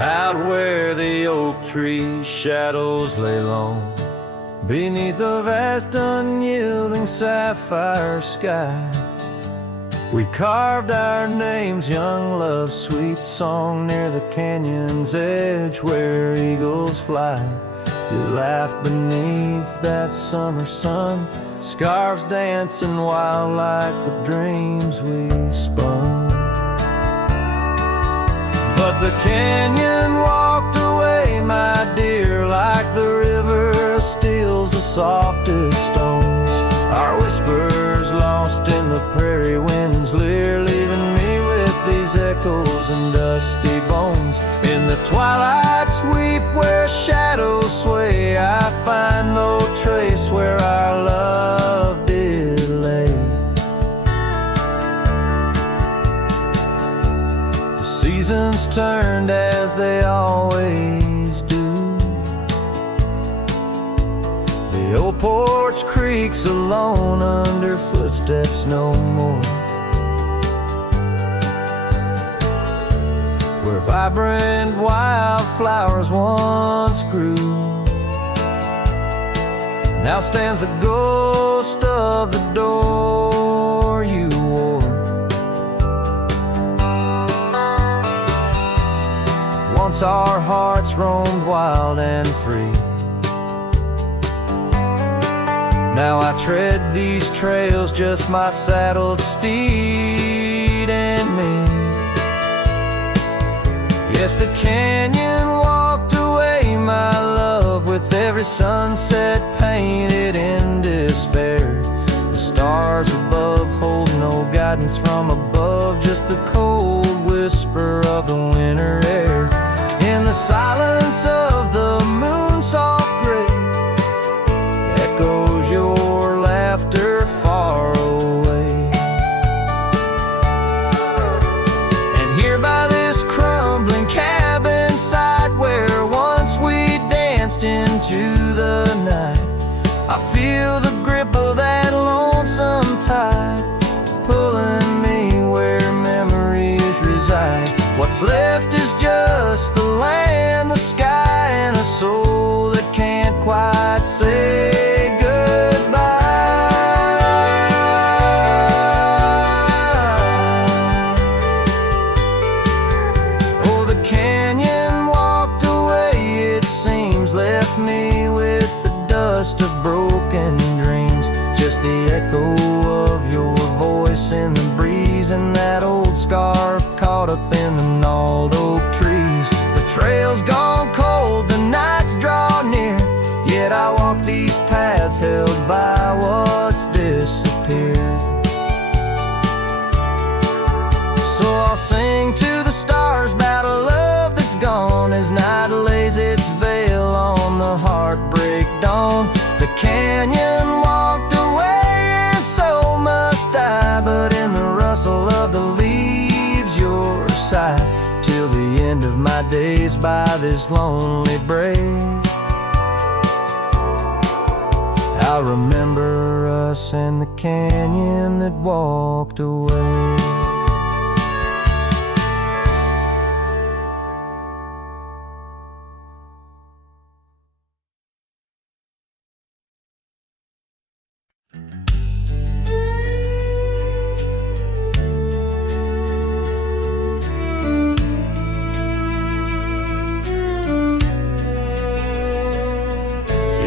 out where the oak tree shadows lay long, beneath a vast unyielding sapphire sky. We carved our names, young love's sweet song, near the canyon's edge where eagles fly. You laughed beneath that summer sun, scarves dancing wild like the dreams we spun. But the canyon walked away, my dear, like the river steals the softest stones. Our whispers lost in the prairie wind's leer, leaving me with these echoes and dusty bones. In the twilight sweep where shadows sway, I find no trace where our love did lay. The seasons turned as they always do. The old porch creaks alone under footsteps no more, where vibrant wildflowers once grew. Now stands the ghost of the door you wore. Once our hearts roamed wild and free. Now I tread these trails, just my saddled steed and me. Yes, the canyon walked away, my love, with every sunset painted in despair. The stars above hold no guidance from above, just the cold whisper of the winter air. In the silence of the moon's soft gray, echoes your laughter far away. And here by this crumbling cabin site, where once we danced into the night, I feel the grip of that lonesome tide, pulling me where memories reside. What's left is just the land, the sky, and a soul that can't quite say goodbye. Oh, the canyon walked away, it seems, left me with the dust of broken dreams, just the echo of your voice in the breeze, and that old scarf caught up in the gnarled oak trees. The trail's gone cold, the nights draw near, yet I walk these paths held by what's disappeared. So I'll sing to the stars about a love that's gone, as night lays its veil on the heartbreak dawn. The canyon walked away, and so must I, but in the rustle of the leaves, your sight, till the end of my days by this lonely brave. I'll remember us and the canyon that walked away.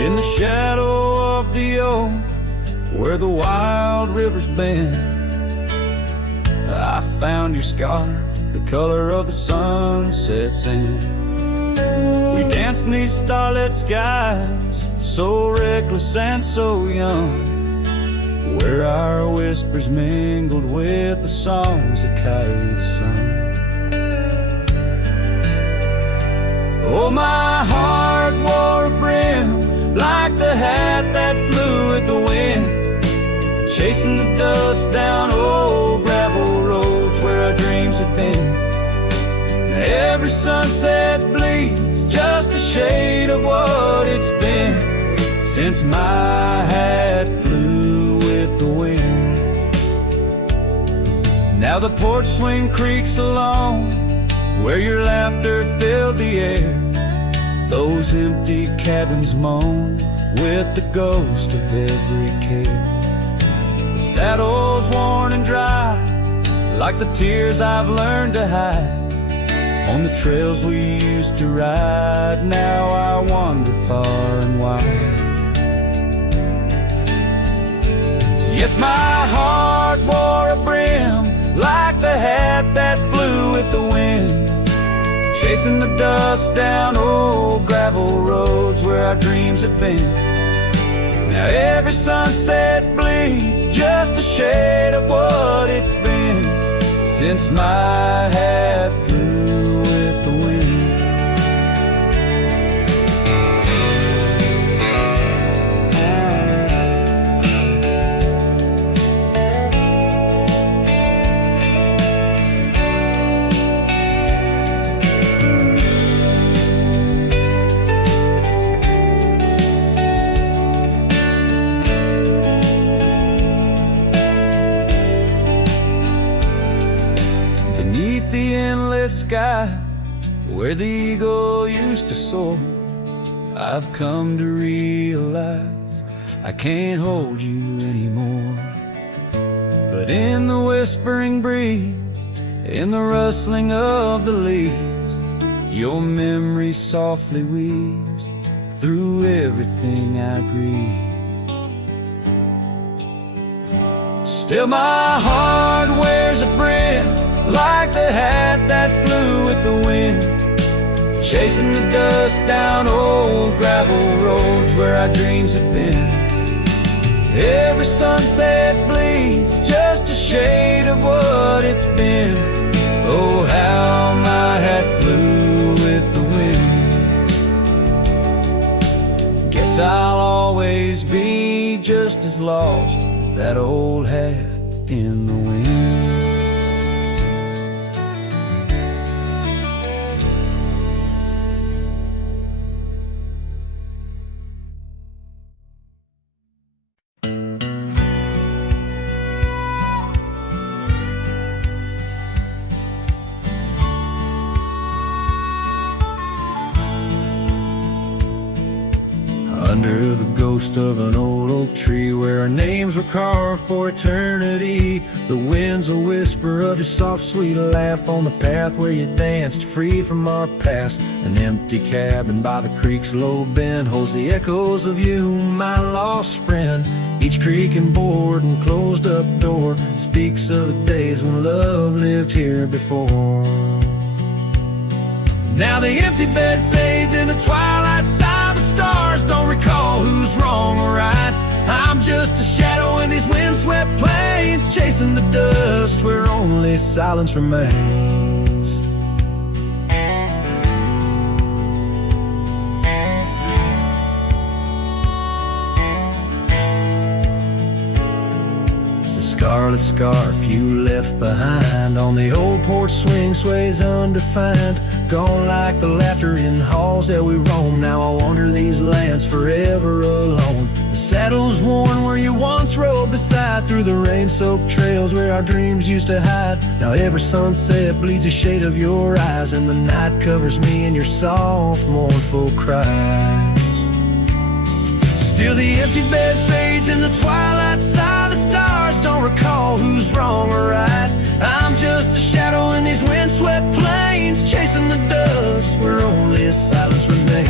In the shadow of the oak, where the wild river's bend, I found your scarf, the color of the sunset's end. We danced 'neath starlit skies, so reckless and so young, where our whispers mingled with the songs that kites sung. Oh, my heart wore a brim like the hat that flew with the wind, chasing the dust down old gravel roads where our dreams had been. Every sunset bleeds just a shade of what it's been since my hat flew with the wind. Now the porch swing creaks along where your laughter filled the air. Those empty cabins moan with the ghost of every care. The saddle's worn and dry, like the tears I've learned to hide. On the trails we used to ride, now I wander far and wide. Yes, my heart wore a brim, like the hat that flew with the wind, chasing the dust down old gravel roads where our dreams had been. Now every sunset bleeds just a shade of what it's been since my hat flew with the wind. The endless sky where the eagle used to soar, I've come to realize I can't hold you anymore. But in the whispering breeze, in the rustling of the leaves, your memory softly weaves through everything I breathe. Still my heart wears a brim, like the hat that flew with the wind, chasing the dust down old gravel roads where our dreams have been. Every sunset bleeds just a shade of what it's been. Oh, how my hat flew with the wind. Guess I'll always be just as lost as that old hat in the wind. Under the ghost of an old oak tree where our names were carved for eternity, the wind's a whisper of your soft sweet laugh on the path where you danced free from our past. An empty cabin by the creek's low bend holds the echoes of you, my lost friend. Each creaking board and closed up door speaks of the days when love lived here before. Now the empty bed fades in the twilight side. The stars don't recall who's wrong or right. I'm just a shadow in these windswept plains, chasing the dust where only silence remains. The scarlet scarf you left behind on the old porch swing sways undefined, gone like the laughter in halls that we roam. Now I wander these lands forever alone. The saddle's worn where you once rode beside, through the rain-soaked trails where our dreams used to hide. Now every sunset bleeds a shade of your eyes, and the night covers me in your soft, mournful cries. Still the empty bed fades in the twilight side. The stars don't recall who's wrong or right. I'm just a shadow in these windswept plains, chasing the dust where only silence remains.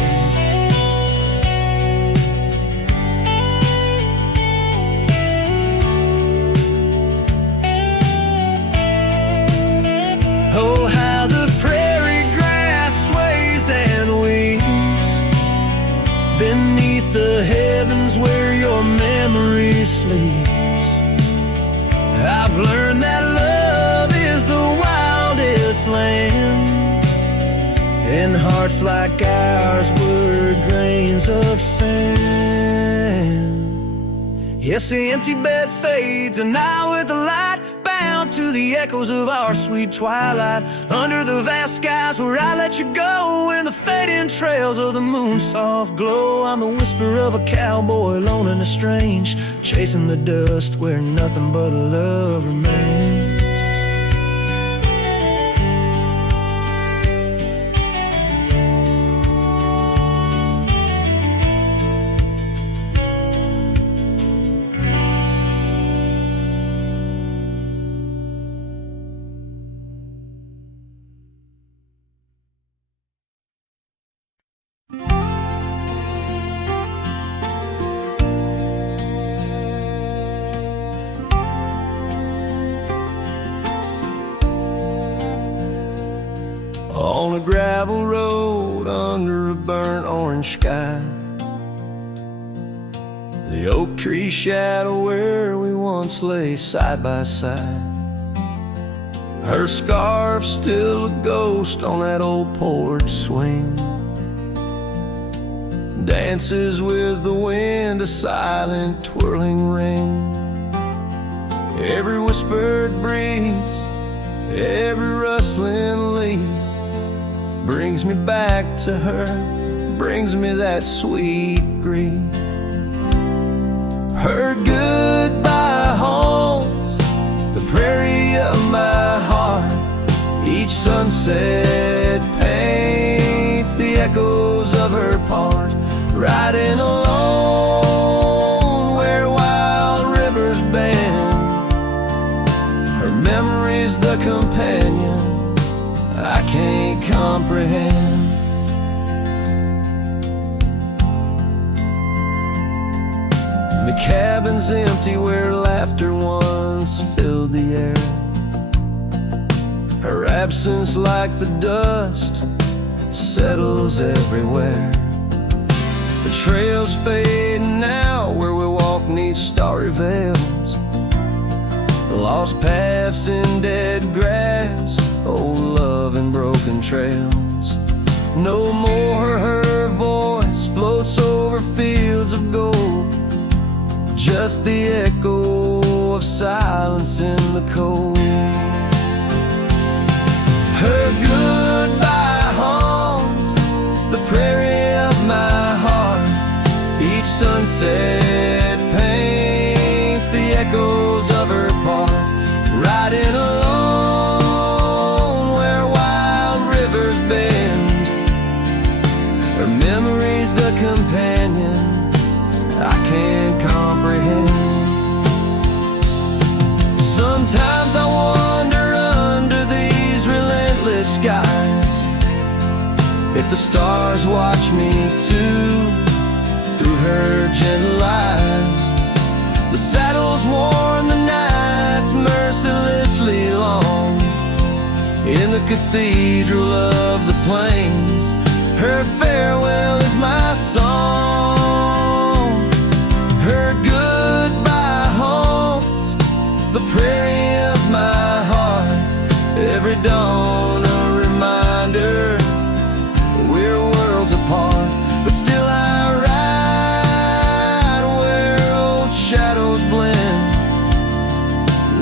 Oh, how the prairie grass sways and weeps beneath the heavens where your memory sleeps. I've learned that love is the wildest land, and hearts like ours were grains of sand. Yes, the empty bed fades, and now with the light bound to the echoes of our sweet twilight, under the vast skies where I let you go, in the fading trails of the moon's soft glow. I'm the whisper of a cowboy, lone and estranged, chasing the dust where nothing but love remains. on a gravel road under a burnt orange sky. The oak tree shadow where we once lay side by side. Her scarf still a ghost on that old porch swing, dances with the wind, a silent twirling ring. Every whispered breeze, every rustling leaf brings me back to her, brings me that sweet grief. Her goodbye haunts the prairie of my heart. Each sunset paints the echoes of her part. Riding alone where wild rivers bend, her memory's the companion I can't comprehend. The cabin's empty where laughter once filled the air. Her absence like the dust settles everywhere. The trails fade now where we walk neath starry veils, lost paths in dead grass, old love and broken trails. No more her voice floats over fields of gold, just the echo of silence in the cold. Her goodbye haunts the prairie of my heart. Each sunset paints the echoes of her part. Riding alone where wild rivers bend, her memory's the companion I can't comprehend. Sometimes I wander under these relentless skies, if the stars watch me too through her gentle eyes. The saddle's worn, the night's mercilessly long, in the cathedral of the plains her farewell is my song. Her goodbye haunts the prairie of my heart. Every dawn a reminder we're worlds apart, but still I ride where old shadows blend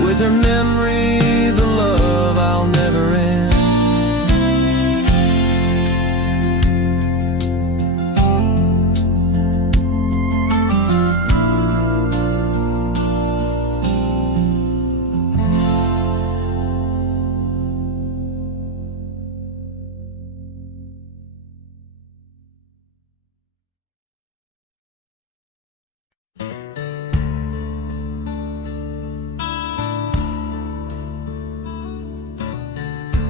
with her memory, the love I'll never end.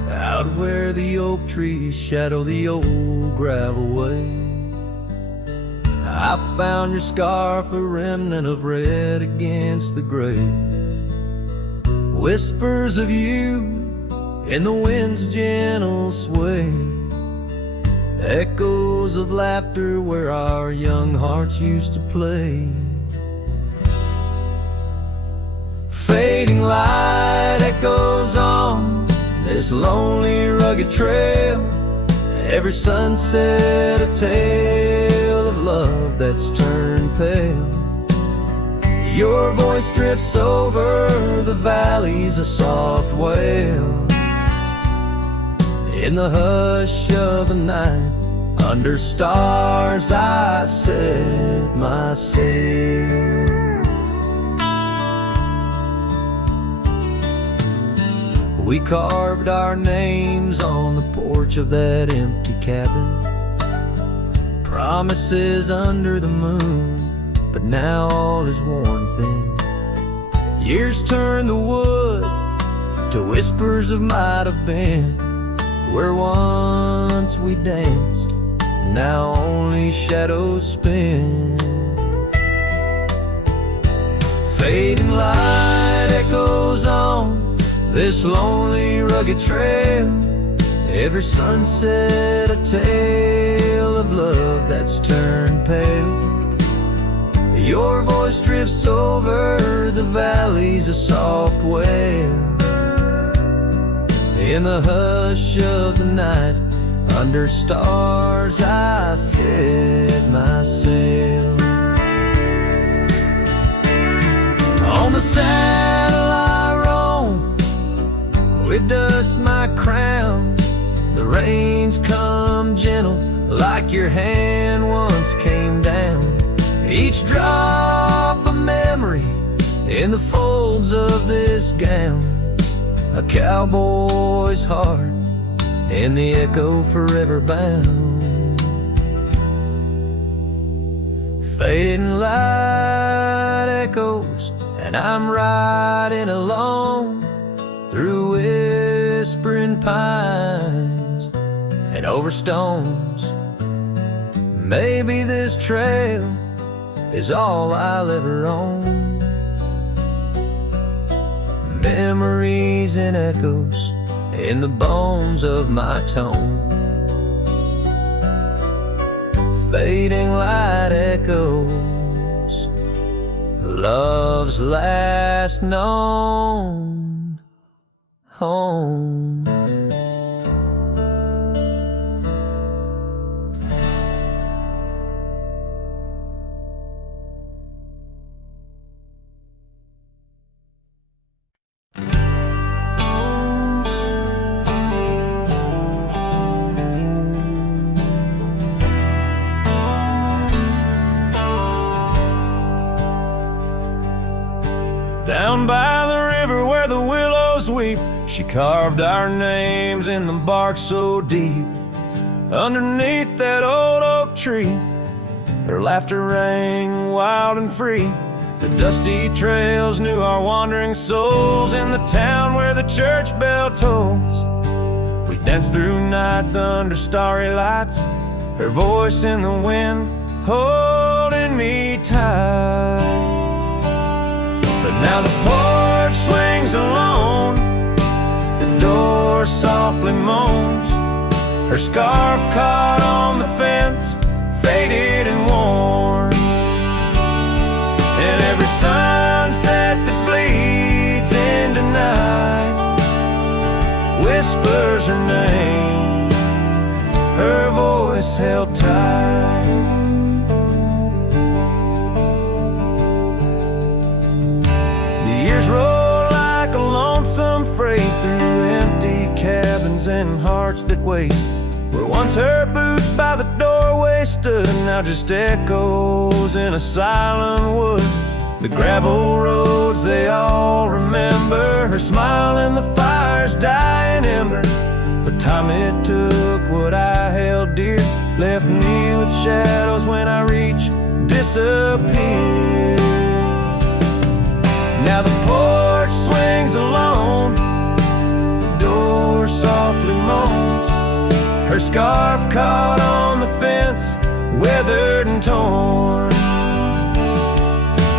Out where the oak trees shadow the old gravel way, I found your scarf, a remnant of red against the gray. Whispers of you in the wind's gentle sway, echoes of laughter where our young hearts used to play. Fading light echoes on this lonely rugged trail, every sunset a tale of love that's turned pale. Your voice drifts over the valleys, a soft wail. In the hush of the night, under stars I set my sail. We carved our names on the porch of that empty cabin, promises under the moon, but now all is worn thin. Years turn the wood to whispers of might have been, where once we danced, now only shadows spin. Fading light echoes on this lonely rugged trail, Every sunset a tale of love that's turned pale. Your voice drifts over the valleys, a soft wail. In the hush of the night, under stars I set my sail. On the saddle I roam, with dust my crown. The reins come gentle, like your hand once came down. Each drop a memory in the folds of this gown. A cowboy's heart and the echo forever bound. Fading light echoes, and I'm riding alone through whispering pines and over stones. Maybe this trail is all I'll ever own. Memories and echoes in the bones of my tone. Fading light echoes, love's last known home. Down by the river where the willows weep, she carved our names in the bark so deep. Underneath that old oak tree, her laughter rang wild and free. The dusty trails knew our wandering souls in the town where the church bell tolls. We danced through nights under starry lights, her voice in the wind holding me tight. But now the porch swings alone, the door softly moans. Her scarf caught on the fence, faded and worn. And every sunset that bleeds into night whispers her name, her voice held tight. Roll like a lonesome freight through empty cabins and hearts that wait. Where once her boots by the doorway stood, now just echoes in a silent wood. The gravel roads they all remember, her smile and the fire's dying ember. But time it took what I held dear, left me with shadows when I reach disappear. Now the porch swings alone, the door softly moans. Her scarf caught on the fence, weathered and torn.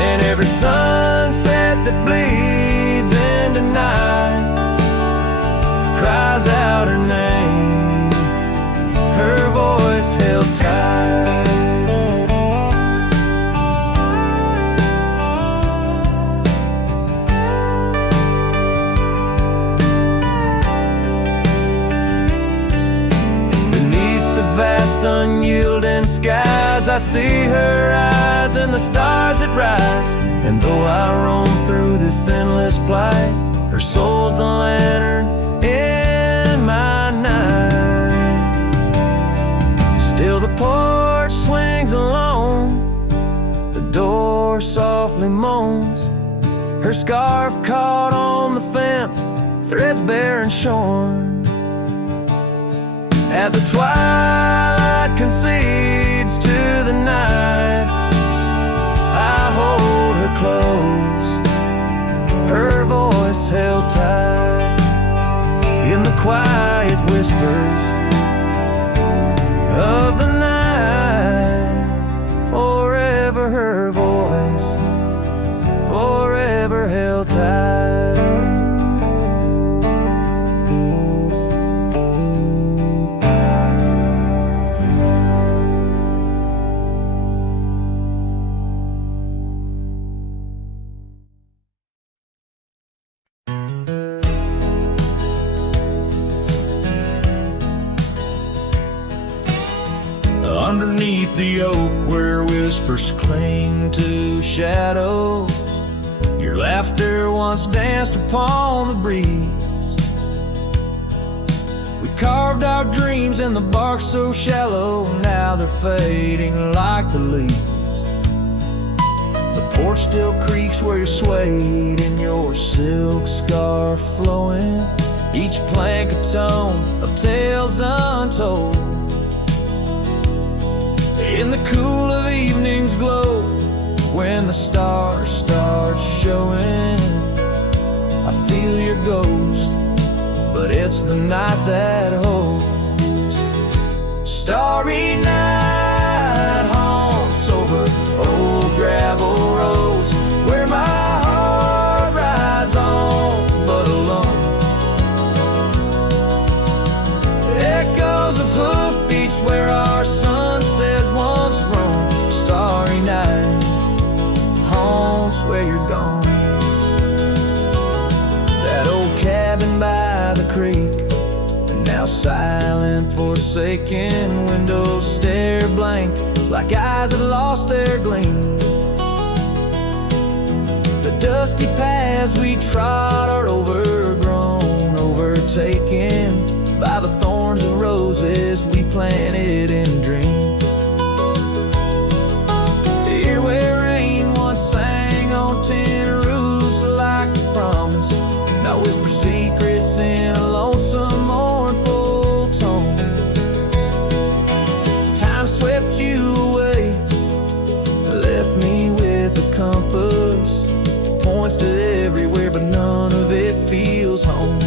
And every sunset that bleeds into night cries out her name, her voice held tight. Vast unyielding skies, I see her eyes and the stars that rise. And though I roam through this endless plight, her soul's a lantern in my night. Still the porch swings alone, the door softly moans. Her scarf caught on the fence, threads bare and shorn. As the twilight concedes to the night, I hold her close, her voice held tight. In the quiet whispers of the night, forever her voice, forever held tight. underneath the oak where whispers cling to shadows. Your laughter once danced upon the breeze. We carved our dreams in the bark so shallow, now they're fading like the leaves. The porch still creaks where you swayed in your silk scarf flowing, each plank a tone of tales untold. In the cool of evening's glow, when the stars start showing, I feel your ghost, but it's the night that holds. Starry night haunts over old gravel roads, where my heart rides on but alone. Echoes of hoofbeats where our sunset once roamed. Starry night haunts where you're gone. That old cabin by the creek, and now silent, forsaken, windows stare blank like eyes that lost their gleam. The dusty paths we trod are overgrown, overtaken by the thorns and roses we planted in dreams. Here where rain once sang on tin roofs like a promise, now whisper secrets in a lonesome mournful tone. Time swept you away, left me with a compass, points to everywhere but none of it feels home.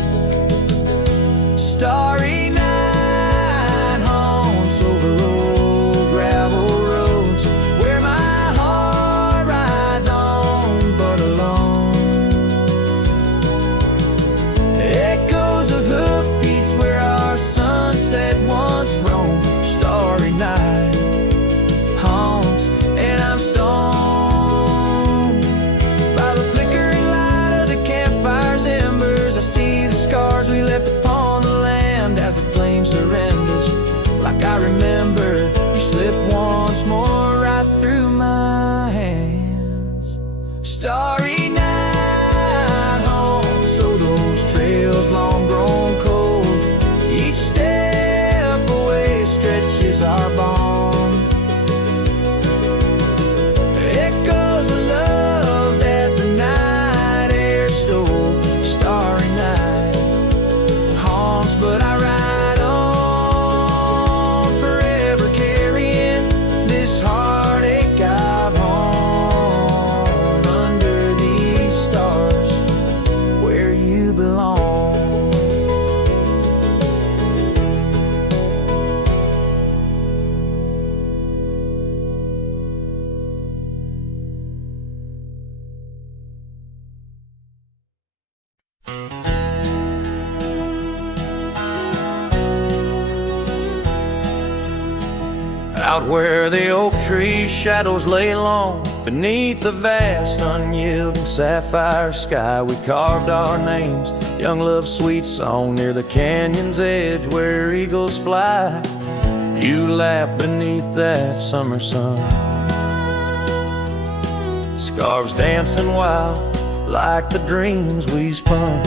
Starry night haunts over old gravel roads, where my heart rides on but alone. Echoes of hoofbeats where our sunset once roamed. Starry night haunts, and I'm stoned by the flickering light of the campfire's embers. I see the scars we left upon the land as the flame surrenders. Like I remember, you slip once more right through my hands. Starry night home, so those trails long grown cold, each step away stretches our bond. Echoes of love that the night air stole. Starry night haunts, but I ride on, forever carrying this heartache I've hung under these stars where you belong. Out where the oak tree shadows lay long, beneath the vast unyielding sapphire sky, we carved our names, young love's sweet song, near the canyon's edge where eagles fly. You laughed beneath that summer sun, scarves dancing wild like the dreams we spun.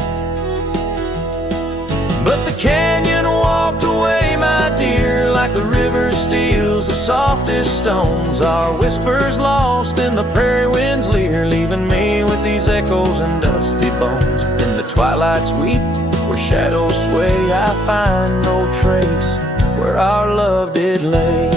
But the canyon walked away, my dear, like the river steals the softest stones. Our whispers lost in the prairie wind's leer, leaving me with these echoes and dusty bones. In the twilight's weep, where shadows sway, I find no trace where our love did lay.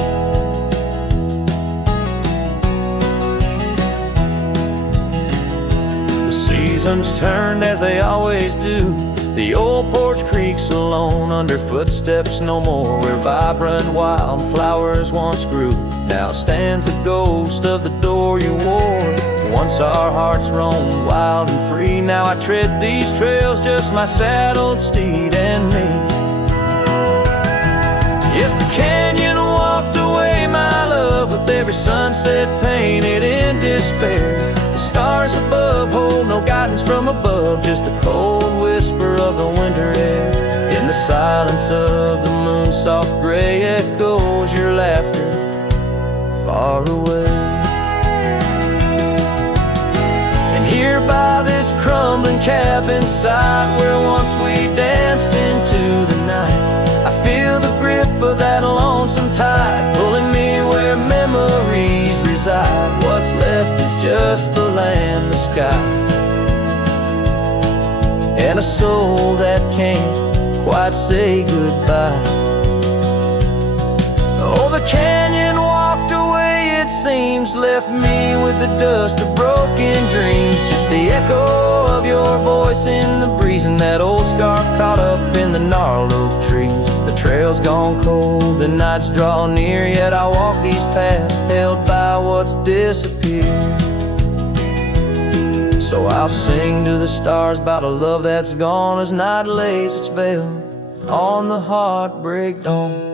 The seasons turned as they always do, the old porch creaks alone under footsteps no more, where vibrant wildflowers once grew. Now stands the ghost of the door you wore. Once our hearts roamed wild and free, now I tread these trails, just my saddled steed and me. Yes, the canyon walked away, my love, with every sunset painted in despair. The stars above hold no guidance from above, just the cold whisper of the winter air. In the silence of the moon's soft gray echoes your laughter, far away. And here by this crumbling cabin site where once we danced into the night, I feel the grip of that lonesome tide pulling me where memories reside. What's left is just the land, the sky, and a soul that can't quite say goodbye. Oh, the canyon walked away, it seems, left me with the dust of broken dreams. Just the echo of your voice in the breeze, and that old scarf caught up in the gnarled oak trees. The trail's gone cold, the nights draw near, yet I walk these paths held by what's disappeared. So I'll sing to the stars about a love that's gone as night lays its veil on the heartbreak dawn.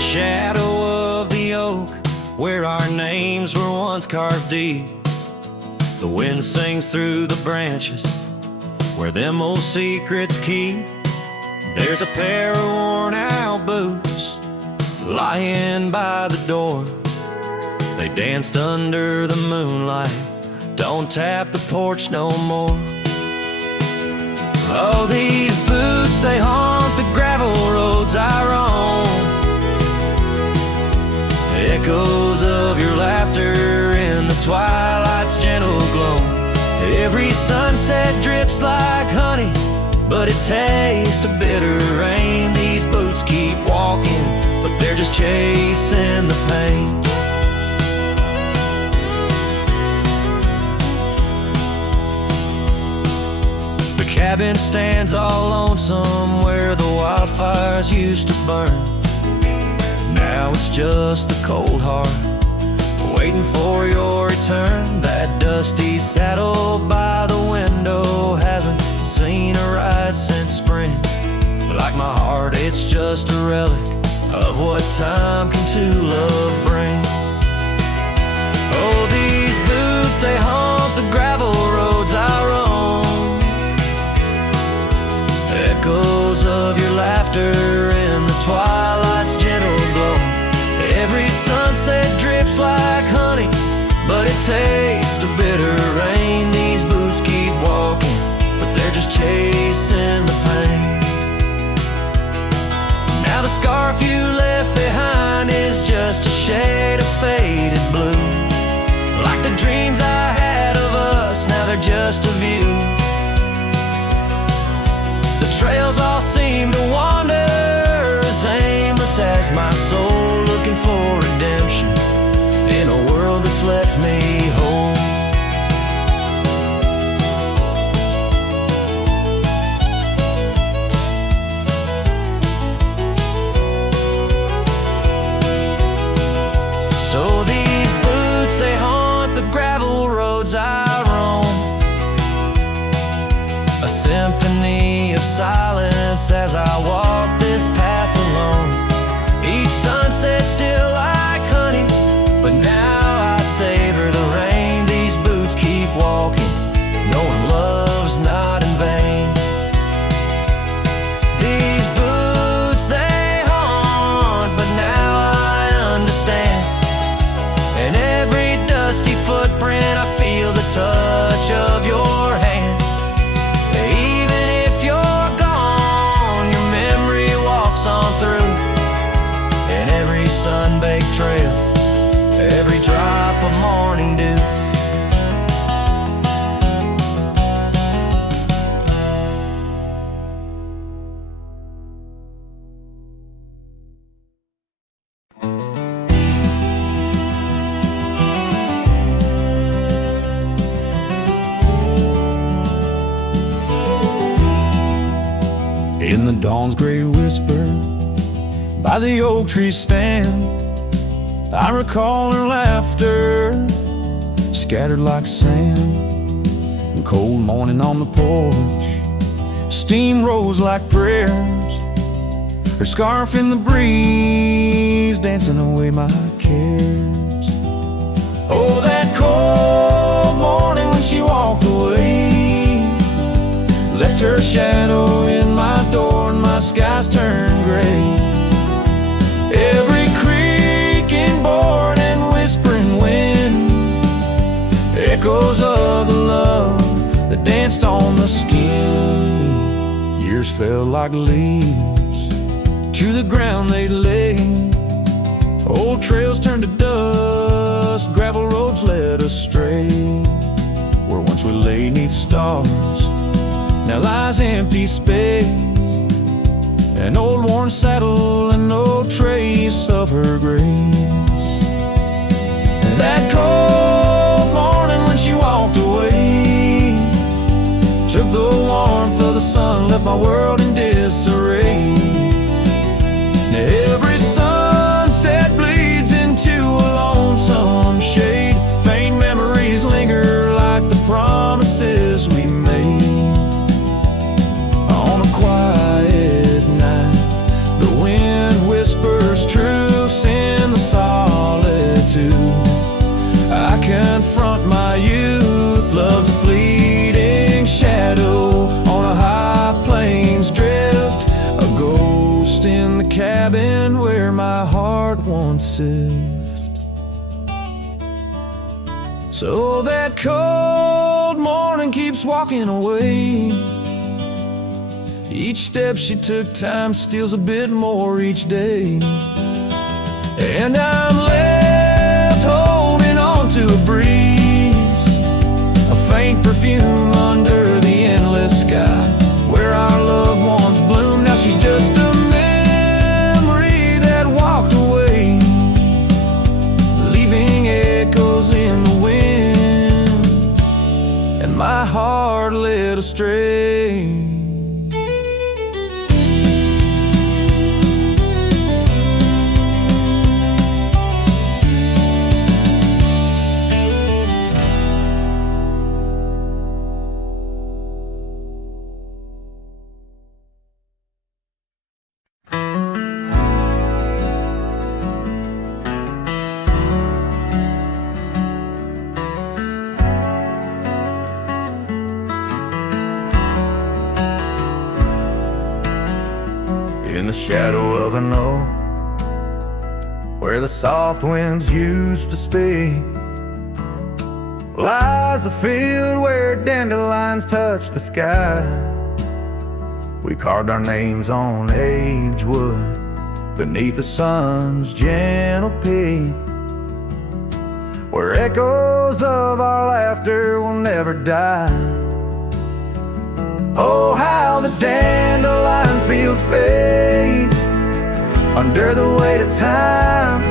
Shadow of the oak, where our names were once carved deep, the wind sings through the branches, where them old secrets keep. There's a pair of worn out boots lying by the door. They danced under the moonlight, don't tap the porch no more. Oh, these boots, they haunt the gravel roads I roam. Echoes of your laughter in the twilight's gentle glow. Every sunset drips like honey, but it tastes of bitter rain. These boots keep walking, but they're just chasing the pain. The cabin stands all lonesome where the wildfires used to burn. Now it's just the cold heart waiting for your return. That dusty saddle by the window hasn't seen a ride since spring. Like my heart, it's just a relic of what time can to love bring. Oh, these boots, they haunt the gravel roads I roam. Echoes of your laughter in the twilight's gentle glow. Every sunset drips like honey, but it tastes of bitter rain. These boots keep walking, but they're just chasing the pain. Now the scarf you left behind is just a shade of faded blue. Like the dreams I had of us, now they're just a view. The trails all seem to wander as aimless as my soul, looking for redemption in a world that's left me whole. So these boots, they haunt the gravel roads I roam. A symphony of silence as I walk this path alone. Each sunset still like honey, but now I savor the rain. These boots keep walking, knowing love's not in vain. These boots, they haunt, but now I understand. In every dusty footprint I feel the touch of your hand. Even if you're gone, your memory walks on through. In every sun-baked trail, every drop of morning dew. dawn's gray whisper by the oak tree stand. I recall her laughter scattered like sand. And cold morning on the porch, steam rose like prayers, her scarf in the breeze dancing away my cares. Oh, that cold morning when she walked away left her shadow in my door and my skies turned gray. Every creaking board and whispering wind, echoes of the love that danced on the skin. Years fell like leaves to the ground they lay. Old trails turned to dust, gravel roads led astray. Where once we lay 'neath stars, now lies empty space, an old worn saddle and no trace of her grace. That cold morning when she walked away took the warmth of the sun, left my world in disarray. Now every sunset bleeds into a lonesome shade. Faint memories linger like the promises we made. On a quiet night, the wind whispers truths in the solitude. I confront my youth, love's a fleeting shadow on a high plains drift, a ghost in the cabin where my heart once lived. So that cold morning keeps walking away. Each step she took, time steals a bit more each day. And I'm left holding on to a breeze, a faint perfume under the endless sky. Where our loved ones bloom, now she's just a memory that walked away, leaving echoes in the wind, and my heart led astray. In the shadow of an oak, where the soft winds used to speak, lies a field where dandelions touch the sky. We carved our names on aged wood beneath the sun's gentle peak, where echoes of our laughter will never die. Oh, how the dandelion field fades under the weight of time.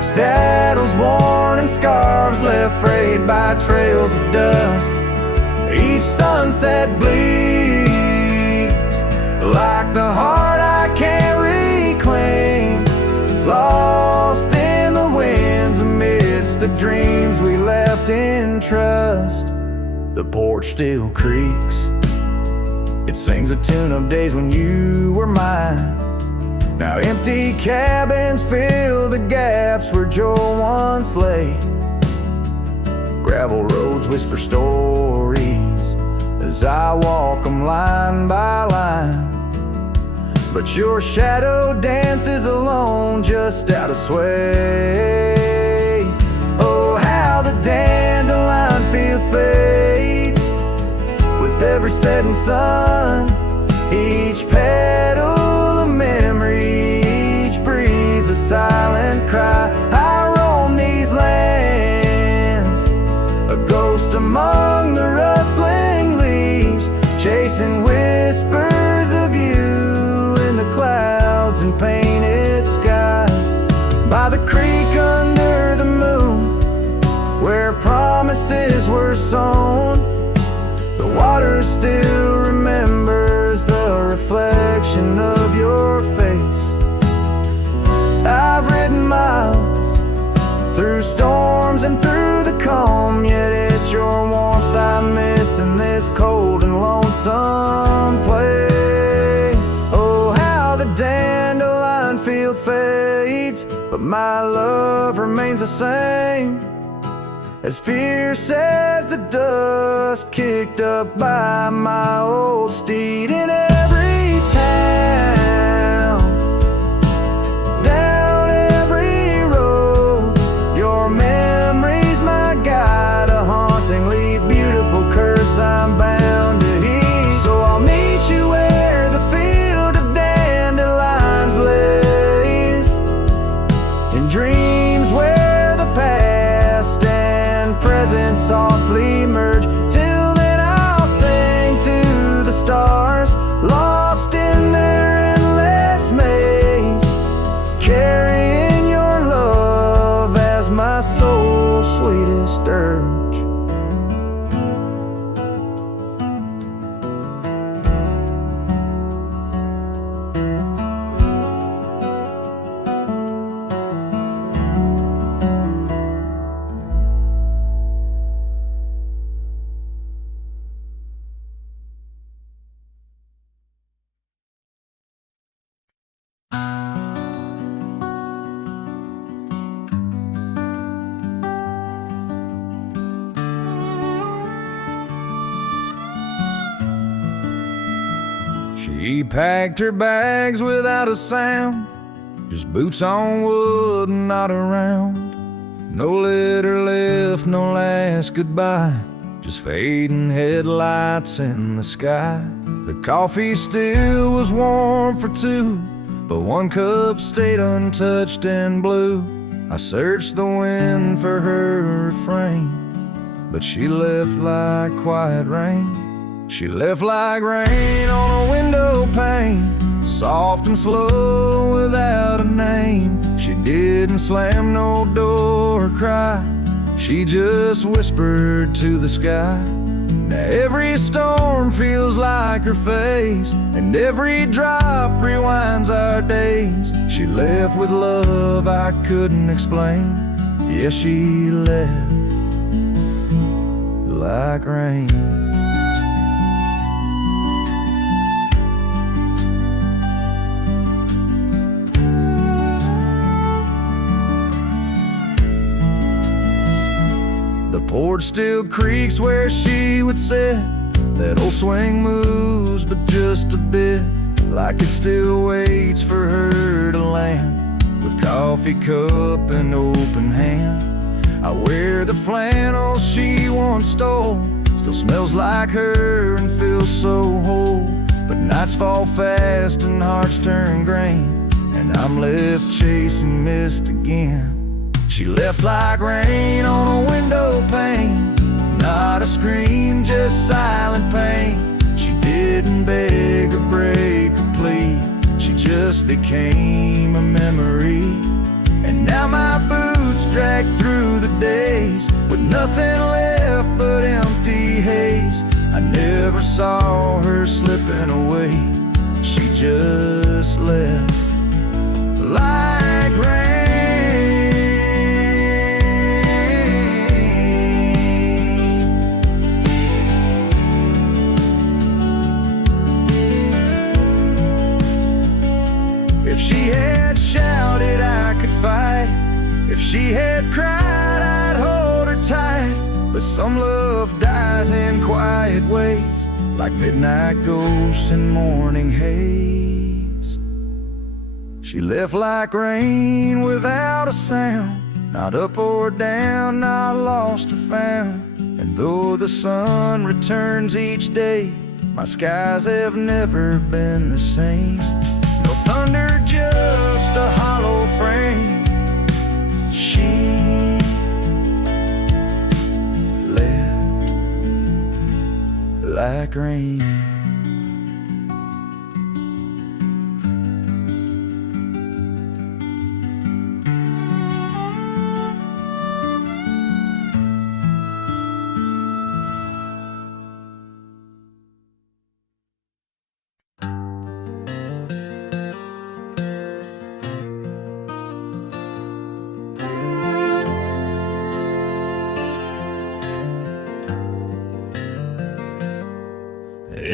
Saddles worn and scarves left frayed by trails of dust. Each sunset bleeds like the heart I can't reclaim, lost in the winds amidst the dreams we left in trust. The porch still creaks, it sings a tune of days when you were mine. Now empty cabins fill the gaps where joy once lay. Gravel roads whisper stories as I walk them line by line, but your shadow dances alone just out of sway. Oh, how the dandelion field fades with every setting sun. Each petal a memory, each breeze a silent cry. I roam these lands, a ghost among the rustling leaves, chasing whispers of you in the clouds and painted sky. By the creek under the moon, where promises were sown, the water still remembers the reflection reflection of your face. I've ridden miles through storms and through the calm, yet it's your warmth I miss in this cold and lonesome place. Oh, how the dandelion field fades, but my love remains the same, as fierce as the dust kicked up by my old steed. In every town, down every road, your memory's my guide, a hauntingly beautiful curse I'm bound to heed. So I'll meet you where the field of dandelions lays, in dreams where the past and present softly merge. Till then I'll sing to the stars, lost in their endless maze, carrying your love as my soul's sweetest dirge. She packed her bags without a sound, just boots on wood and not around. No letter left, no last goodbye, just fading headlights in the sky. The coffee still was warm for two, but one cup stayed untouched and blue. I searched the wind for her refrain, but she left like quiet rain. She left like rain on a window pane, soft and slow without a name. She didn't slam no door or cry, she just whispered to the sky. Now every storm feels like her face, and every drop rewinds our days. She left with love I couldn't explain. Yeah, she left like rain. The porch still creaks where she would sit. That old swing moves, but just a bit, like it still waits for her to land, with coffee cup and open hand. I wear the flannel she once stole, still smells like her and feels so whole. But nights fall fast and hearts turn grain, and I'm left chasing mist again. She left like rain on a window pane, not a scream, just silent pain. She didn't beg or break or plead, she just became a memory. And now my boots drag through the days, with nothing left but empty haze. I never saw her slipping away, she just left like rain. If she had shouted, I could fight. If she had cried, I'd hold her tight. But some love dies in quiet ways, like midnight ghosts in morning haze. She left like rain without a sound, not up or down, not lost or found. And though the sun returns each day, my skies have never been the same. No thunder, just a hollow frame. She left like rain.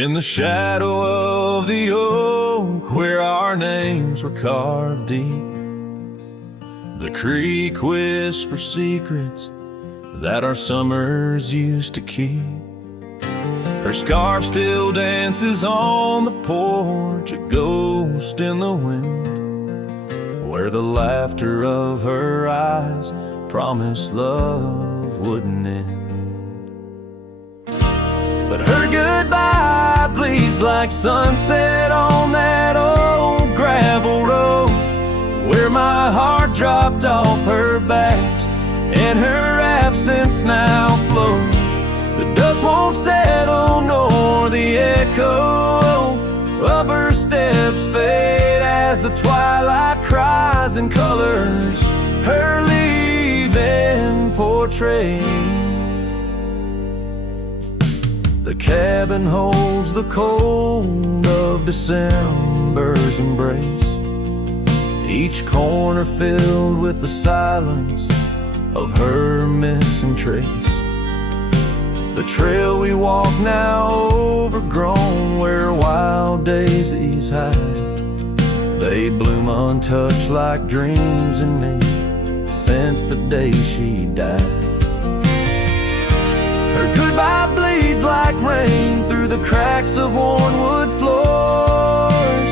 In the shadow of the oak where our names were carved deep, the creek whispers secrets that our summers used to keep. Her scarf still dances on the porch, a ghost in the wind, where the laughter of her eyes promised love wouldn't end. But her goodbye bleeds like sunset on that old gravel road, where my heart dropped off her back and her absence now flows. The dust won't settle nor the echo of her steps fade as the twilight cries and colors her leaving portrait. The cabin holds the cold of December's embrace, each corner filled with the silence of her missing trace. The trail we walk now overgrown, where wild daisies hide, they bloom untouched like dreams in me since the day she died. Her goodbye bleeds like rain through the cracks of worn wood floors.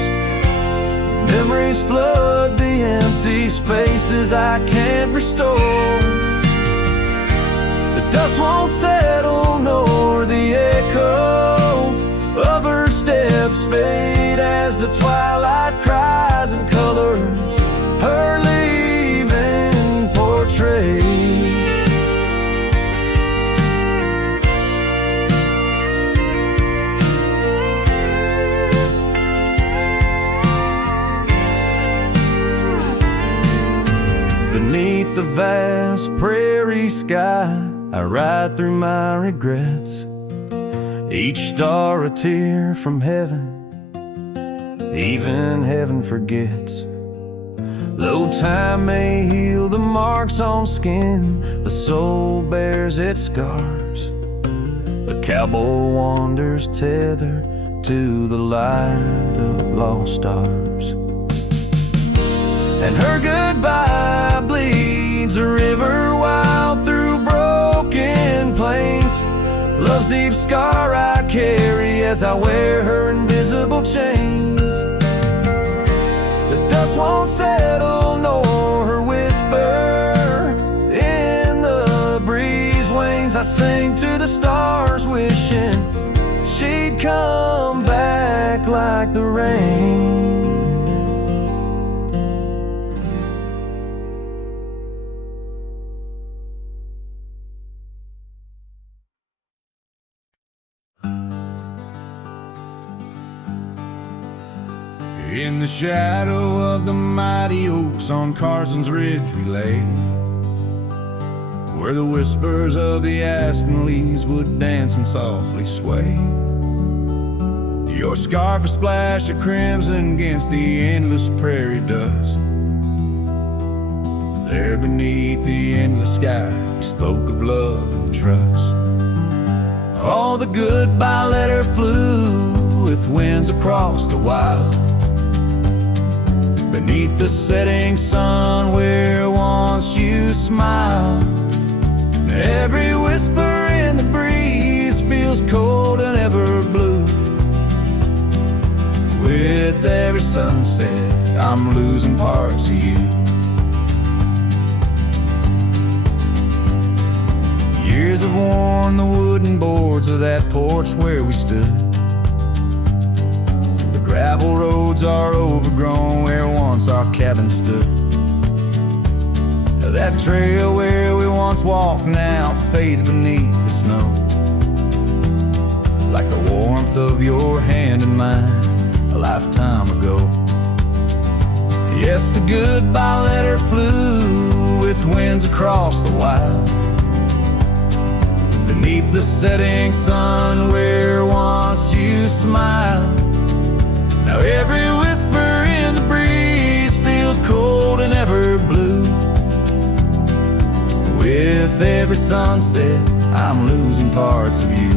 Memories flood the empty spaces I can't restore. The dust won't settle nor the echo of her steps fade as the twilight cries and colors her leaving portrait. Beneath the vast prairie sky, I ride through my regrets, each star a tear from heaven, even heaven forgets. Though time may heal the marks on skin, the soul bears its scars. The cowboy wanders tethered to the light of lost stars. And her goodbye bleeds a river wild through broken plains, love's deep scar I carry as I wear her invisible chains. The dust won't settle nor her whisper in the breeze wanes. I sing to the stars wishing she'd come back like the rain. In the shadow of the mighty oaks on Carson's Ridge we lay, where the whispers of the aspen leaves would dance and softly sway. Your scarf a splash of crimson against the endless prairie dust. There beneath the endless sky we spoke of love and trust. All the goodbye letter flew with winds across the wild, beneath the setting sun where once you smiled. Every whisper in the breeze feels cold and ever blue. With every sunset I'm losing parts of you. Years have worn the wooden boards of that porch where we stood. Gravel roads are overgrown where once our cabin stood. That trail where we once walked now fades beneath the snow, like the warmth of your hand in mine a lifetime ago. Yes, the goodbye letter flew with winds across the wild, beneath the setting sun where once you smiled. Now every whisper in the breeze feels cold and ever blue. With every sunset I'm losing parts of you.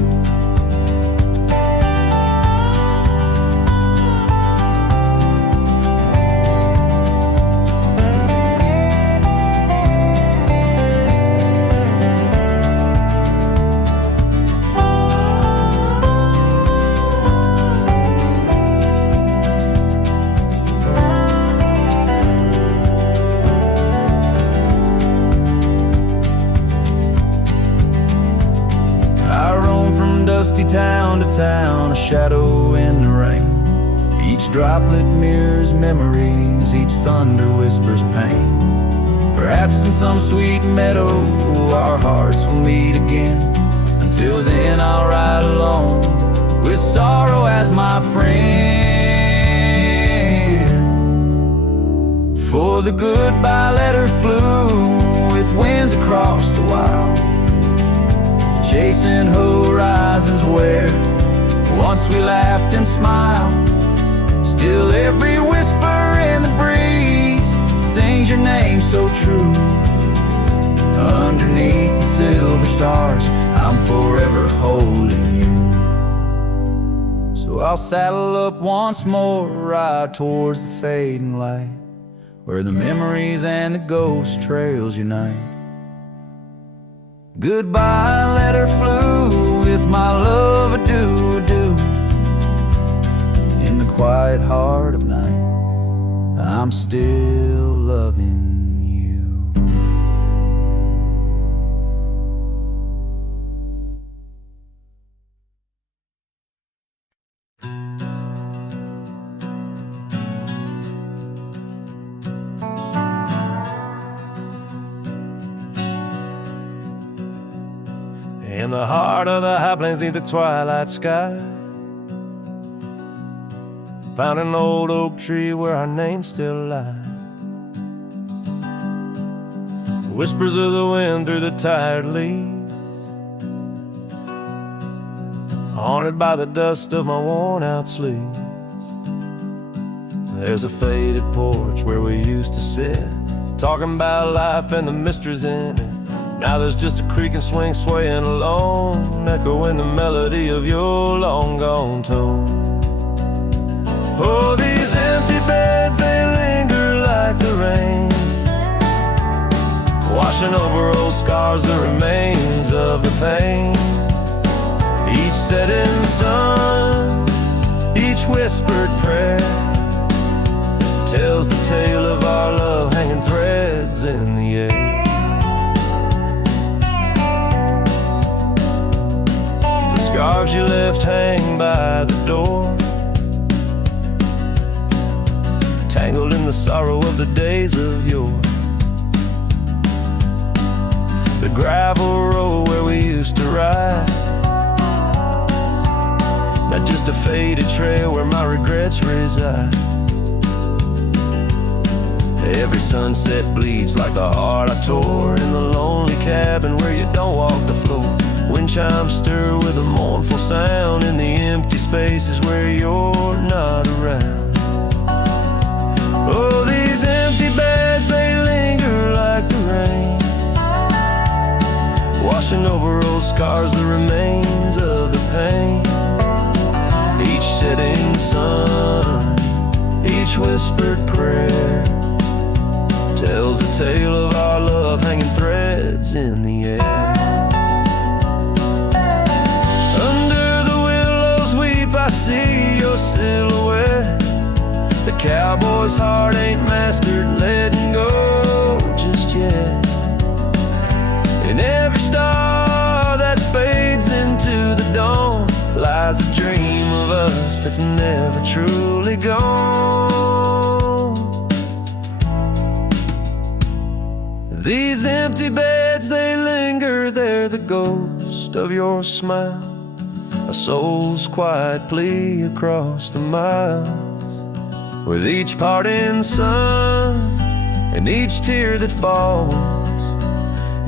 down to town, a shadow in the rain. Each droplet mirrors memories, each thunder whispers pain. Perhaps in some sweet meadow our hearts will meet again. Until then I'll ride alone, with sorrow as my friend. For the goodbye letter flew with winds across the wild, chasing horizons where once we laughed and smiled. Still every whisper in the breeze sings your name so true. Underneath the silver stars, I'm forever holding you. So I'll saddle up once more, ride towards the fading light, where the memories and the ghost trails unite. Goodbye letter flew with my love, adieu, adieu. In the quiet heart of night, I'm still loving you. In the heart of the high plains, neath the twilight sky, found an old oak tree where our names still lie. The whispers of the wind through the tired leaves, haunted by the dust of my worn out sleeves. There's a faded porch where we used to sit, talking about life and the mysteries in it. Now there's just a creaking swing swaying alone, echoing the melody of your long gone tone. Oh, these empty beds, they linger like the rain, washing over old scars, the remains of the pain. Each setting sun, each whispered prayer, tells the tale of our love hanging threads in the air. Scarves you left hang by the door, tangled in the sorrow of the days of yore. The gravel road where we used to ride, not just a faded trail where my regrets reside. Every sunset bleeds like the heart I tore in the lonely cabin where you don't walk the floor. Wind chimes stir with a mournful sound in the empty spaces where you're not around. Oh, these empty beds, they linger like the rain, washing over old scars, the remains of the pain. Each setting sun, each whispered prayer, tells the tale of our love hanging threads in the air. I see your silhouette. The cowboy's heart ain't mastered letting go just yet. In every star that fades into the dawn lies a dream of us that's never truly gone. These empty beds, they linger, they're the ghost of your smile, a soul's quiet plea across the miles. With each parting sun and each tear that falls,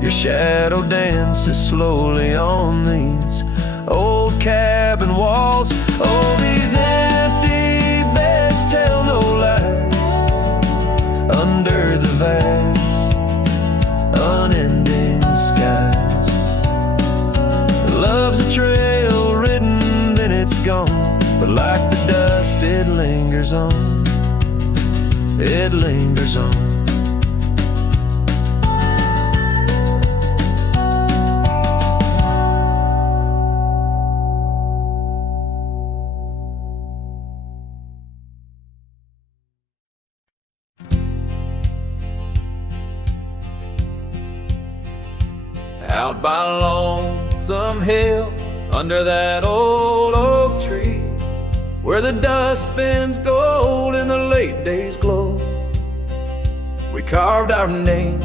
your shadow dances slowly on these old cabin walls. Oh, these empty beds tell no lies under the vast, unending skies. Love's a trail ridden, then it's gone, but like the dust it lingers on, it lingers on. Out by lonesome hill, under that old where the dust spins gold in the late day's glow. We carved our names,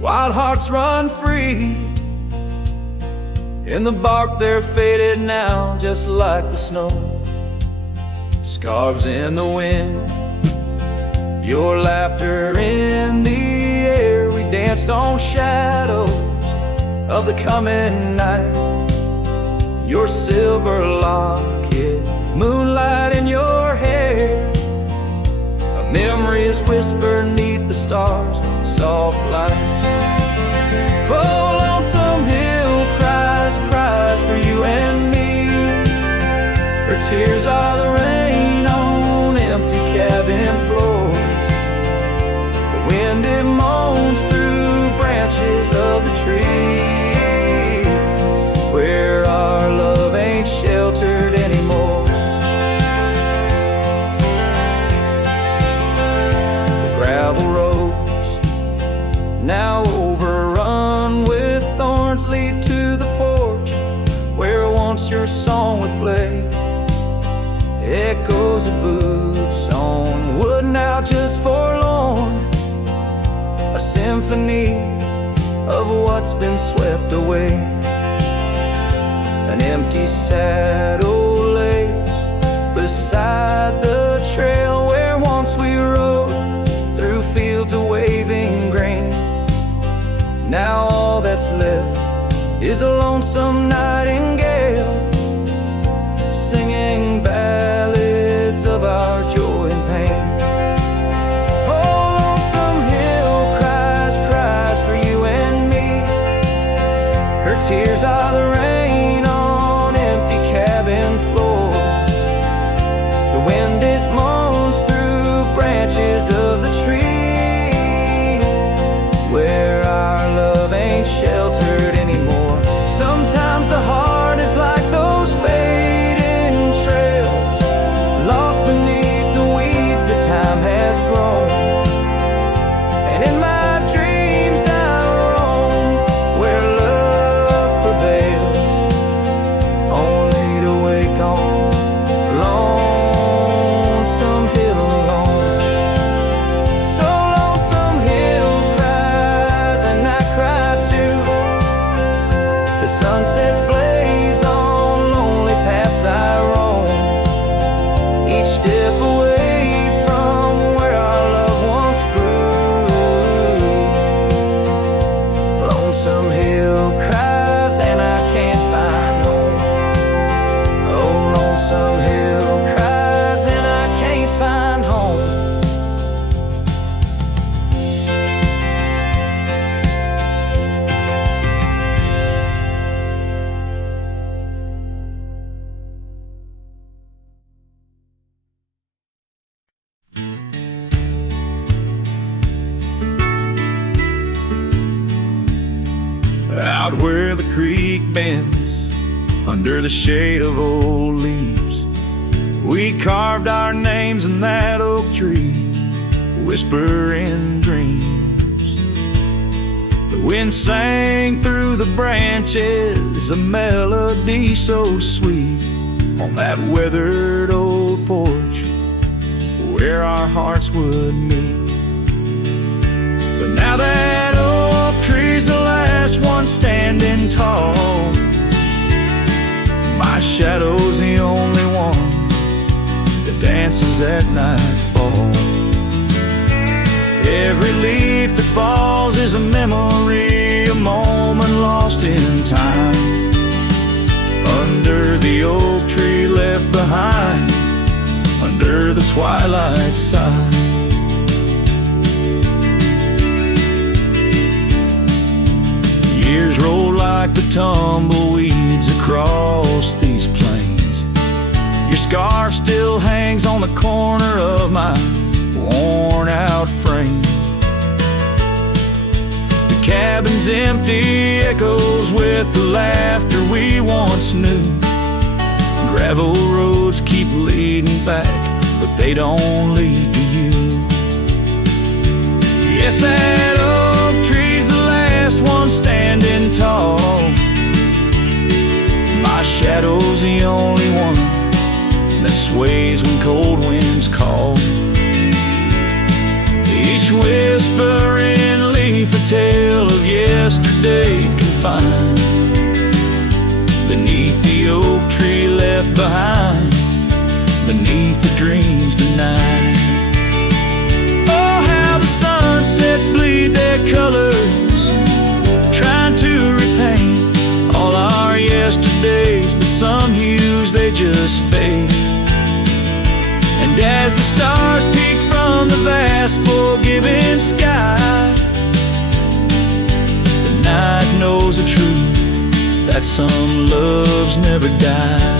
wild hearts run free. In the bark they're faded now, just like the snow. Scarves in the wind, your laughter in the air. We danced on shadows of the coming night. Your silver locket, moonlight in your hair. A memory is whispered neath the stars, soft light. Oh, lonesome hill cries for you and me. Her tears are the rain on empty cabin floors. The wind, it moans through branches of the tree, where our love ain't sheltered anymore. The gravel roads, now overrun with thorns, lead to the porch where once your song would play. Echoes of boots on wood, now just forlorn. A symphony of what's been swept away. An empty saddle lays beside the trail where once we rode through fields of waving grain. Now all that's left is a lonesome nightingale, singing ballads of our joy and pain. Oh, lonesome hill cries for you and me. Her tears are the rain on empty cabin floors. The wind, it moans through branches of the tree, where our love ain't sheltered anymore. Sometimes the heart is like those fading trails, lost beneath the weeds that time has grown. And in my dreams I roam where love prevails, only to wake on lonesome hill alone. So lonesome hill cries and I cry too. The sunsets blaze on lonely paths I roam, each step away from where our love once grew. Lonesome hill cries and I can't find home. Oh, lonesome hill cries and I can't find home. Out where the creek bends, under the shade of old leaves, we carved our names in that oak tree, whispering dreams. The wind sang through the branches, a melody so sweet, on that weathered old porch where our hearts would meet. But now that oak tree's the last one standing tall, my shadow's the only one that dances at nightfall. Every leaf that falls is a memory, a moment lost in time, under the oak tree left behind, under the twilight side. Years roll like the tumbleweeds across these plains. Your scarf still hangs on the corner of my worn out frame. The cabin's empty, echoes with the laughter we once knew. Gravel roads keep leading back, but they don't lead to you. Yes, that oak tree's the last one standing tall, my shadow's the only one that's behind beneath the dreams tonight. Oh, how the sunsets bleed their colors, trying to repaint all our yesterdays, but some hues they just fade. And as the stars peek from the vast forgiving sky, the night knows the truth, that some loves never die.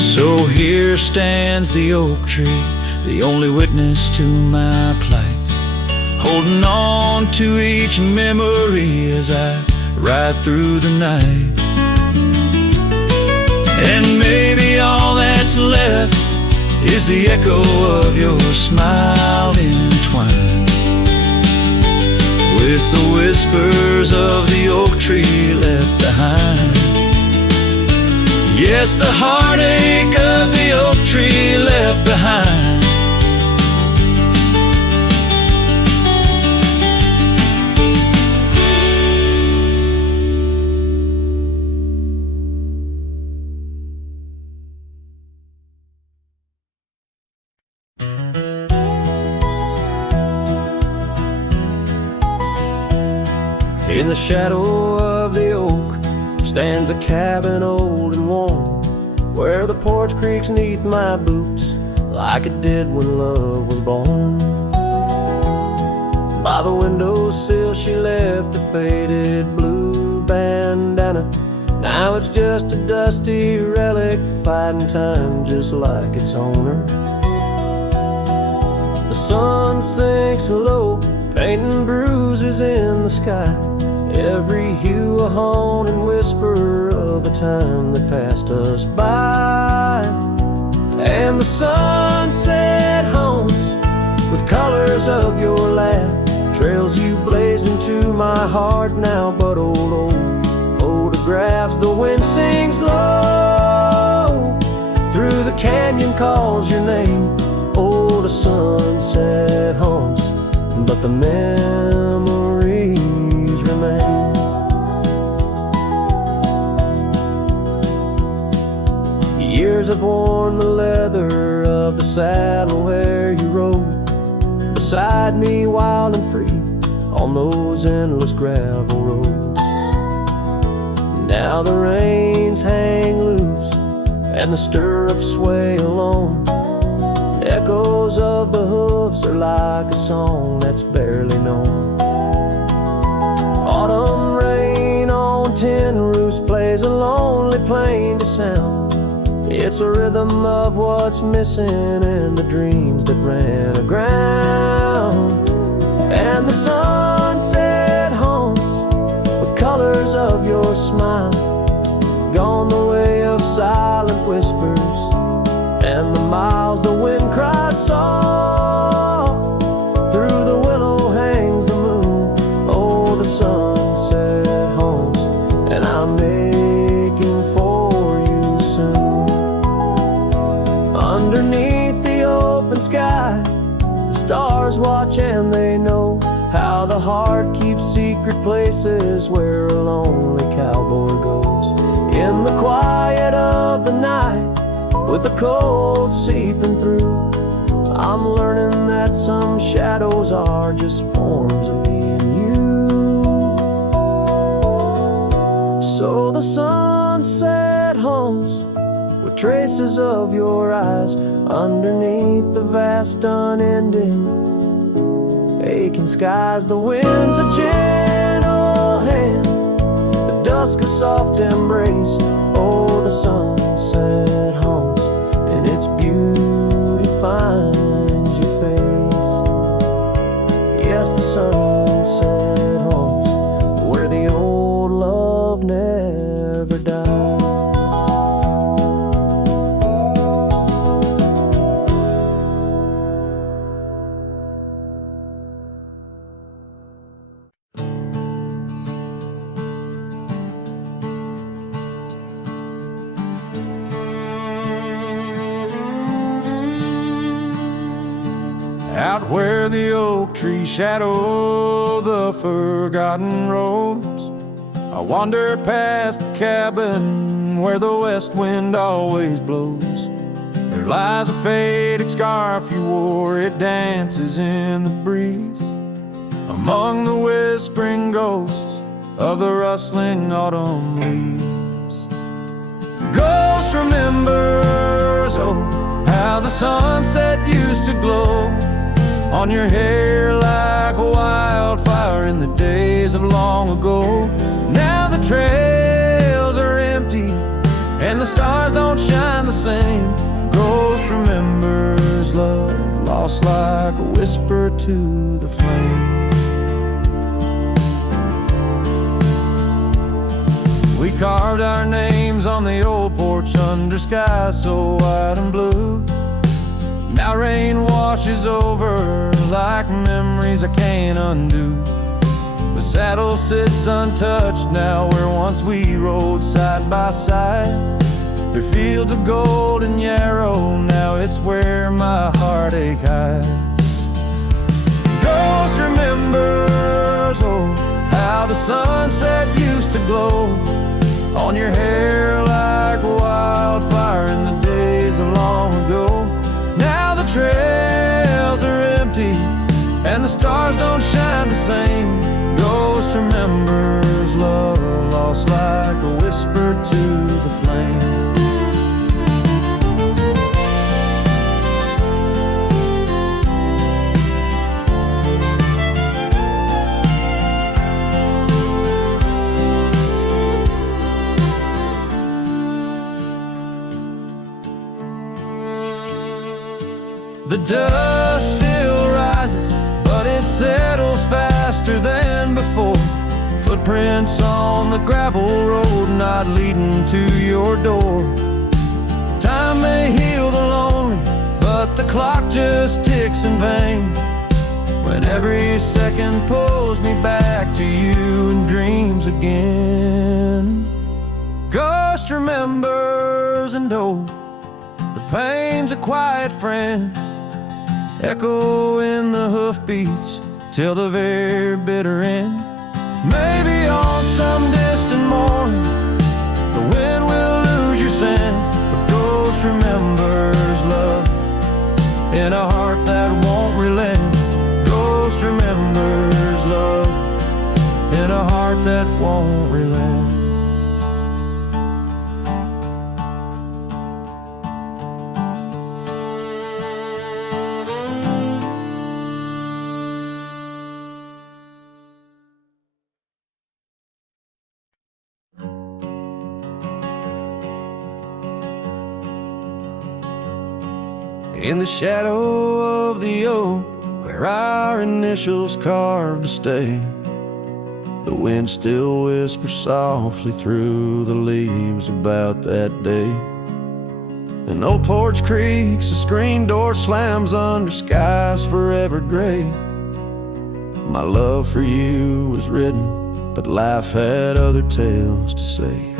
So here stands the oak tree, the only witness to my plight, holding on to each memory as I ride through the night. And maybe all that's left is the echo of your smile entwined with the whispers of the oak tree left behind. Yes, the heartache of the oak tree left behind. In the shadow of the oak stands a cabin old and warm, where the porch creaks neath my boots like it did when love was born. By the windowsill she left a faded blue bandana. Now it's just a dusty relic fighting time just like its owner. The sun sinks low, painting bruises in the sky, every hue a haunting whisper of a time that passed us by. And the sunset haunts with colors of your laugh, trails you blazed into my heart now but old photographs. The wind sings low, through the canyon calls your name. Oh, the sunset haunts, but the memories remain. Years have worn the leather of the saddle where you rode beside me wild and free on those endless gravel roads. Now the reins hang loose and the stirrups sway alone. Echoes of the hooves are like a song that's barely known. Autumn rain on tin roofs plays a lonely plaintive sound. It's a rhythm of what's missing in the dreams that ran aground. And the sunset haunts with colors of your smile, gone the way of silent whispers and the miles the wind cries soft. Through the willow hangs the moon. Oh, the sunset haunts, and I'm making for you soon. Underneath the open sky, the stars watch and they know how the heart keeps secret places where a lonely cowboy goes. In the quiet of the night, with the cold seeping through, I'm learning that some shadows are just forms of me and you. So the sunset haunts with traces of your eyes underneath the vast unending aching skies. The wind's a gentle hand, the dusk a soft embrace. Oh, the sunset haunts, and its beauty finds your face. Yes, the sunset haunts where the old love never dies. out where the oak trees shadow the forgotten roads. I wander past the cabin where the west wind always blows. There lies a faded scarf you wore, it dances in the breeze, among the whispering ghosts of the rustling autumn leaves. Ghost remembers, oh, how the sunset used to glow on your hair like a wildfire in the days of long ago. Now the trails are empty and the stars don't shine the same. Ghost remembers love lost like a whisper to the flame. We carved our names on the old porch under skies so white and blue. Now rain washes over like memories I can't undo. The saddle sits untouched now where once we rode side by side. Through fields of gold and yarrow, now it's where my heartache hides. Ghost remembers, oh, how the sunset used to glow on your hair like a wildfire in the days of long ago. Now the trails are empty and the stars don't shine the same. Ghost remembers love lost like a whisper to the flame. The dust still rises, but it settles faster than before. Footprints on the gravel road, not leading to your door. Time may heal the lonely, but the clock just ticks in vain, when every second pulls me back to you in dreams again. Ghost remembers, and oh, the pain's a quiet friend, echo in the hoofbeats till the very bitter end. Maybe on some distant morn the wind will lose your scent, but ghost remembers love in a heart that won't relent. Ghost remembers love in a heart that won't relent. In the shadow of the oak, where our initials carved to stay, the wind still whispers softly through the leaves about that day. An old porch creaks, a screen door slams under skies forever gray. My love for you was written, but life had other tales to say.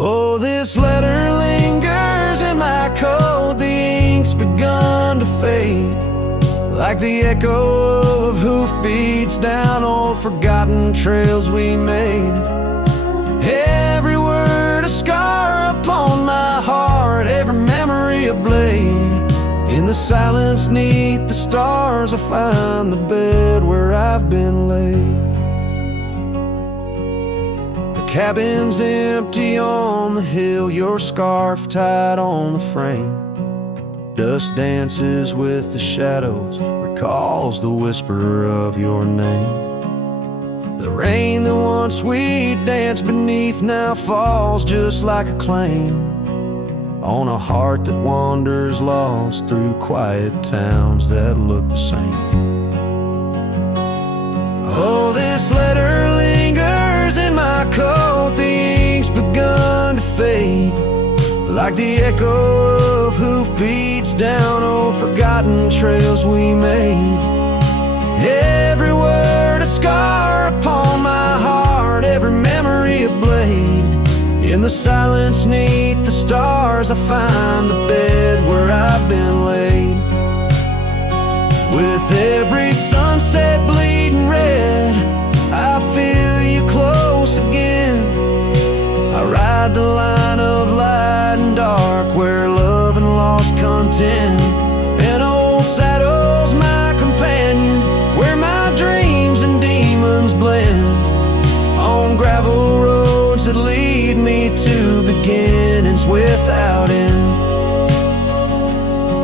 Oh, this letter lingers in my coat, the ink's begun to fade, like the echo of hoofbeats down old forgotten trails we made. Every word a scar upon my heart, every memory a blade. In the silence neath the stars I find the bed where I've been laid. Cabin's empty on the hill, your scarf tied on the frame. Dust dances with the shadows, recalls the whisper of your name. The rain that once we danced beneath now falls just like a claim on a heart that wanders lost through quiet towns that look the same. Oh, this letter lingers in my coat, the ink's begun to fade, like the echo of hoofbeats down old forgotten trails we made. Every word a scar upon my heart, every memory a blade. In the silence neath the stars I find the bed where I've been laid. With every sunset bleeding red, I feel you close again. I ride the line of light and dark, where love and lost content. An old saddle's my companion, where my dreams and demons blend. On gravel roads that lead me to beginnings without end.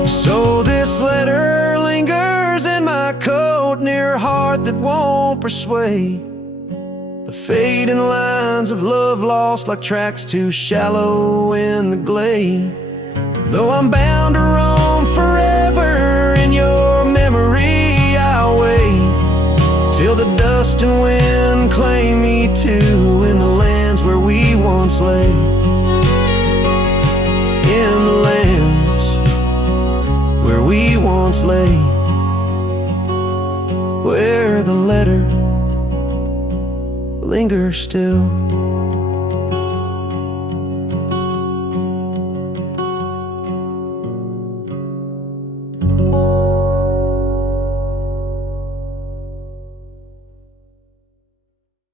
So this letter lingers in my coat, near a heart that won't persuade. The fading lines of love lost like tracks too shallow in the glade. Though I'm bound to roam forever in your memory, I'll wait till the dust and wind claim me too, in the lands where we once lay. In the lands where we once lay, where the letter lingers still.